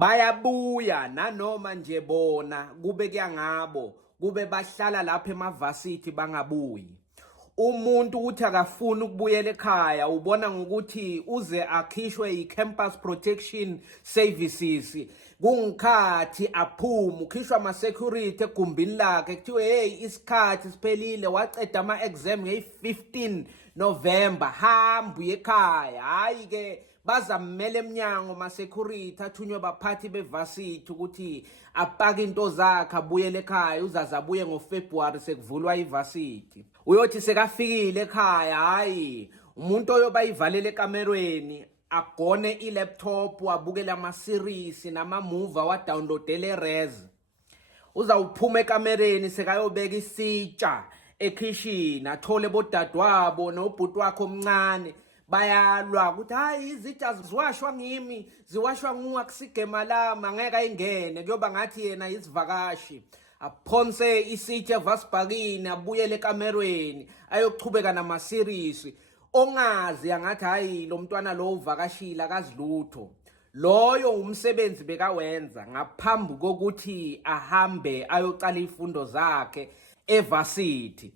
bayabuya nanoma nje bona kube kuyangabo kube bahlala lapha ema-Varsity bangabuyi. Umuntu uthi akafuni ukubuyela ekhaya ubona ngokuthi uze akhishwe i-campus protection services kungikhathi aphume ukhishwa ama-security egumbini lakhe kuthiwe hey isikhathi siphelile waceda ama-exam ngeyi-15 November hamba uye ekhaya. Hayi ke bazamela eminyango ma-security athunywe baphathi be-Varsity ukuthi apake into zakhe abuyele ekhaya uzaze abuye ngoFebruary sekuvulwa i-Varsity. Uyothi sekafikile ekhaya hayi umuntu oyoba yivalele ekamerweni agone i-laptop abukele ama-series nama-movie awadownloadele eRez. Uzawuphuma ekamereni sekayobeka isitsha ekhishini athole bodadewabo nobhuti wakhe omncane bayalwa ukuthi hayi izitsha ziwashwa ngimi ziwashwa nguAkusigema lami angeke ayingene kuyoba ngathi yena isivakashi. Aphonse isitsha evasibhakini abuyele ekamerweni ayochubeka nama-series ongazi angathi hayi lo mntwana lo uvakashile akazilutho. Loyo umsebenzi bekawenza ngaphambi kokuthi ahambe ayocala izifundo zakhe eVarsity.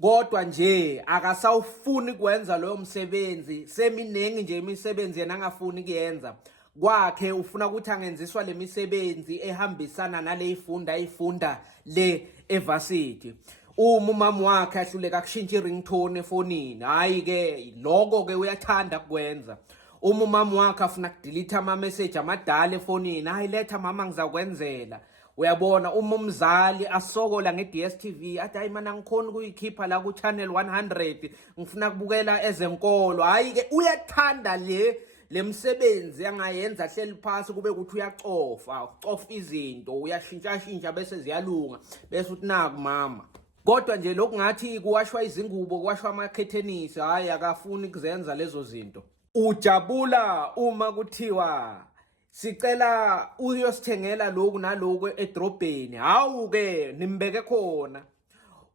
Kodwa nje akasawufuni kwenza loyo msebenzi seminingi nje imisebenzi yena angafuni kuyenza kwakhe ufuna ukuthi angenziswa le misebenzi ehambisana nale ifunda le eVarsity. Umama wakhe ahluleka kushintsha iringtone efonini hayi ke lokho ke uyathanda kwenza. Umama wakhe afuna kudelete ama-message amadala efonini hayi letha mama ngizakwenzela. Uyabona umzali asokola nge-DSTV athi hayi mana ngikhona ukuyikhipha la ku-channel 100 ngifuna kubukela ezenkolo. Hayi ke uyathanda le msebenzi angayenza hleli phasi kube ukuthi uyacofa izinto uyashintsha bese ziyalunga bese uthi naku mama. Kodwa nje lokhu ngathi kuwashwa izingubo kuwashwa amakhethenisi hayi akafuni kuzenza lezo zinto. Ujabula uma kuthiwa sicela uyosithengela lokhu naloku edrobheni. Hawu ke nimbeke khona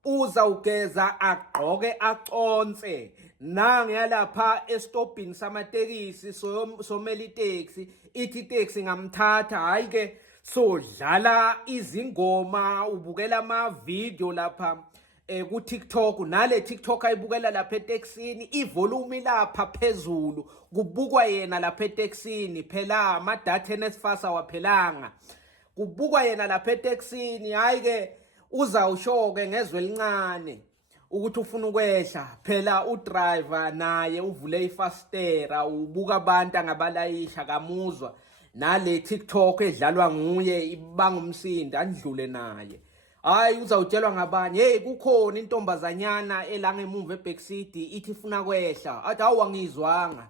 uzawugeza agqoke aconse nange lapha estopini samatekisi somela itaxi ithi itaxi ngamthatha hayi ke so dlala izingoma ubukela ama-video lapha ku TikTok nale TikTok ayibukela lapha eTexini ivolume lapha phezulu kubukwa yena lapha eTexini phela amadatha enesifasa waphelanga kubukwa yena lapha eTexini. Hayi ke uzawushoke ngezwe elincane ukuthi ufuna ukwehla phela udriver naye uvule ifastera ubuka abantu angabalayisha kamuzwa nale TikTok edlalwa nguye ibanga umsindo andlule naye. Hayi uzawutshelwa ngabanye hey kukhona intombazanyana elangemuva ebackseat ithi ifuna kwehla athi hawu angizwanga.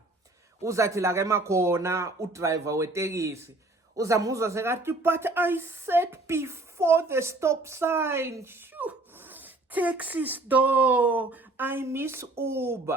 Uzathi la ke emakhona udriver wetekisi uzamuzwa sekathi but I said before the stop sign. Shoo. Taxi store I miss Uber.